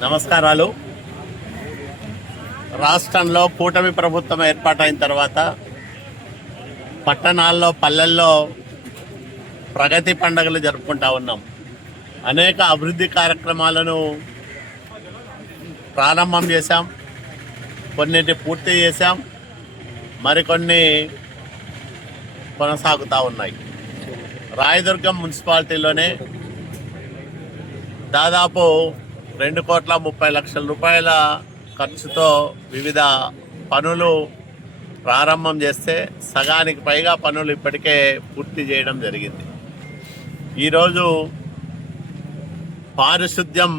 నమస్కారాలు. రాష్ట్రంలో కూటమి ప్రభుత్వం ఏర్పాటైన తర్వాత పట్టణాల్లో పల్లెల్లో ప్రగతి పండుగలు జరుపుకుంటా ఉన్నాం. అనేక అభివృద్ధి కార్యక్రమాలను ప్రారంభం చేశాం. కొన్నింటి పూర్తి చేశాం. మరికొన్ని కొనసాగుతూ ఉన్నాయి. రాయదుర్గం మున్సిపాలిటీలోనే దాదాపు రెండు కోట్ల ముప్పై లక్షల రూపాయల ఖర్చుతో వివిధ పనులు ప్రారంభం చేస్తే సగానికి పైగా పనులు ఇప్పటికే పూర్తి చేయడం జరిగింది. ఈరోజు పారిశుద్ధ్యం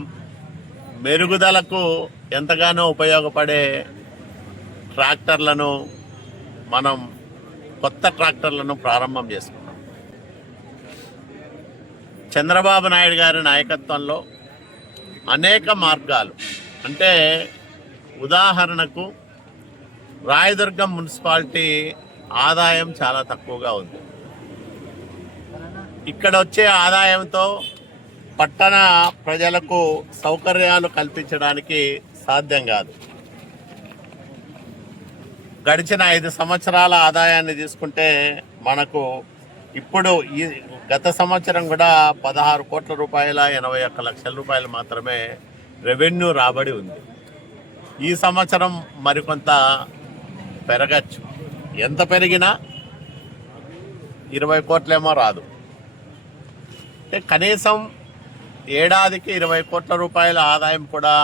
మెరుగుదలకు ఎంతగానో ఉపయోగపడే ట్రాక్టర్లను మనం కొత్త ట్రాక్టర్లను ప్రారంభం చేసుకున్నాం. చంద్రబాబు నాయుడు గారి నాయకత్వంలో అనేక మార్గాలు. అంటే ఉదాహరణకు రాయదుర్గం మున్సిపాలిటీ ఆదాయం చాలా తక్కువగా ఉంది. ఇక్కడ వచ్చే ఆదాయంతో పట్టణ ప్రజలకు సౌకర్యాలు కల్పించడానికి సాధ్యం కాదు. గడిచిన ఐదు సంవత్సరాల ఆదాయాన్ని తీసుకుంటే మనకు ఇప్పుడు ఈ గత సంవత్సరం కూడా పదహారు కోట్ల రూపాయల ఎనభై ఒక్క లక్షల రూపాయలు మాత్రమే రెవెన్యూ రాబడి ఉంది. ఈ సంవత్సరం మరికొంత పెరగచ్చు. ఎంత పెరిగినా ఇరవై కోట్లేమో రాదు. అంటే కనీసం ఏడాదికి ఇరవై కోట్ల రూపాయల ఆదాయం కూడా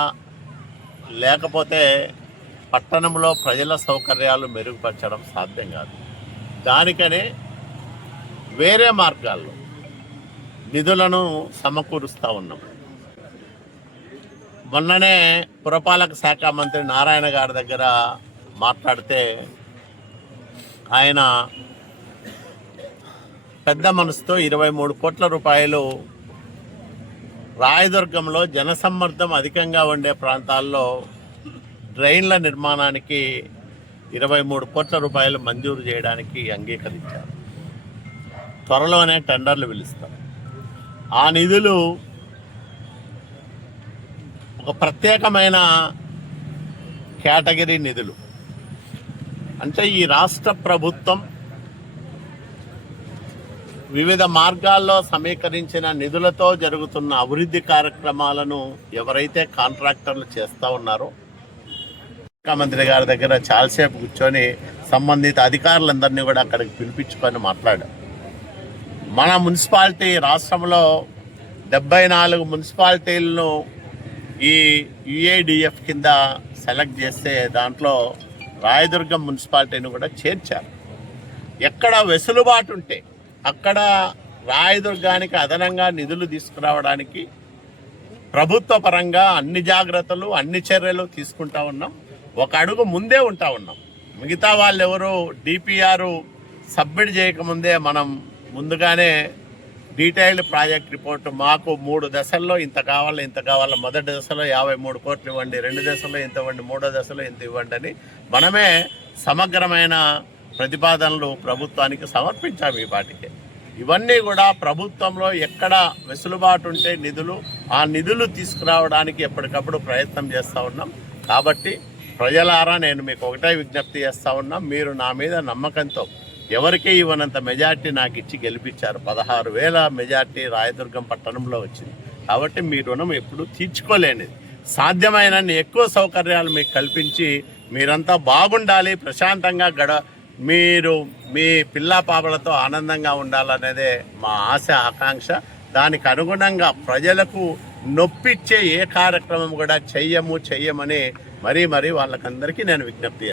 లేకపోతే పట్టణంలో ప్రజల సౌకర్యాలు మెరుగుపరచడం సాధ్యం కాదు. దానికనే వేరే మార్గాల్లో నిధులను సమకూరుస్తూ ఉన్నాం. మొన్ననే పురపాలక శాఖ మంత్రి నారాయణ గారి దగ్గర మాట్లాడితే ఆయన పెద్ద మనసుతో ఇరవై మూడు కోట్ల రూపాయలు రాయదుర్గంలో జనసమ్మర్దం అధికంగా ఉండే ప్రాంతాల్లో డ్రైన్ల నిర్మాణానికి ఇరవై మూడు కోట్ల రూపాయలు మంజూరు చేయడానికి అంగీకరించారు. త్వరలోనే టెండర్లు పిలుస్తారు. ఆ నిధులు ఒక ప్రత్యేకమైన కేటగిరీ నిధులు. అంటే ఈ రాష్ట్ర ప్రభుత్వం వివిధ మార్గాల్లో సమీకరించిన నిధులతో జరుగుతున్న అభివృద్ధి కార్యక్రమాలను ఎవరైతే కాంట్రాక్టర్లు చేస్తూ ఉన్నారో ముఖ్యమంత్రి గారి దగ్గర చాలాసేపు కూర్చొని సంబంధిత అధికారులందరినీ కూడా అక్కడికి పిలిపించుకొని మాట్లాడాం మన మున్సిపాలిటీ రాష్ట్రంలో డెబ్బై నాలుగు మున్సిపాలిటీలను ఈ యుఏడిఎఫ్ కింద సెలెక్ట్ చేస్తే దాంట్లో రాయదుర్గం మున్సిపాలిటీని కూడా చేర్చారు. ఎక్కడ వెసులుబాటు ఉంటే అక్కడ రాయదుర్గానికి అదనంగా నిధులు తీసుకురావడానికి ప్రభుత్వ పరంగా అన్ని జాగ్రత్తలు అన్ని చర్యలు తీసుకుంటా ఉన్నాం. ఒక అడుగు ముందే ఉంటా ఉన్నాం. మిగతా వాళ్ళు ఎవరు డిపిఆర్ సబ్మిట్ చేయకముందే మనం ముందుగానే డీటెయిల్డ్ ప్రాజెక్ట్ రిపోర్ట్ మాకు మూడు దశల్లో ఇంత కావాలి ఇంత కావాలి మొదటి దశలో యాభై మూడు కోట్లు ఇవ్వండి రెండు దశలో ఇంత ఇవ్వండి మూడో దశలో ఇంత ఇవ్వండి అని మనమే సమగ్రమైన ప్రతిపాదనలు ప్రభుత్వానికి సమర్పించాము ఈ పాటికి. ఇవన్నీ కూడా ప్రభుత్వంలో ఎక్కడ వెసులుబాటు ఉంటే నిధులు ఆ నిధులు తీసుకురావడానికి ఎప్పటికప్పుడు ప్రయత్నం చేస్తూ ఉన్నాం. కాబట్టి ప్రజలారా నేను మీకు ఒకటే విజ్ఞప్తి చేస్తూ ఉన్నా మీరు నా మీద నమ్మకంతో ఎవరికే ఇవ్వనంత మెజార్టీ నాకు ఇచ్చి గెలిపించారు. పదహారు వేల మెజార్టీ రాయదుర్గం పట్టణంలో వచ్చింది. కాబట్టి మీ రుణం ఎప్పుడు తీర్చుకోలేనిది. సాధ్యమైనన్ని ఎక్కువ సౌకర్యాలు మీకు కల్పించి మీరంతా బాగుండాలి ప్రశాంతంగా గడ మీరు మీ పిల్ల పాపలతో ఆనందంగా ఉండాలనేదే మా ఆశ ఆకాంక్ష. దానికి అనుగుణంగా ప్రజలకు నొప్పిచ్చే ఏ కార్యక్రమం కూడా చెయ్యము చెయ్యమని మరీ మరీ వాళ్ళకందరికీ నేను విజ్ఞప్తి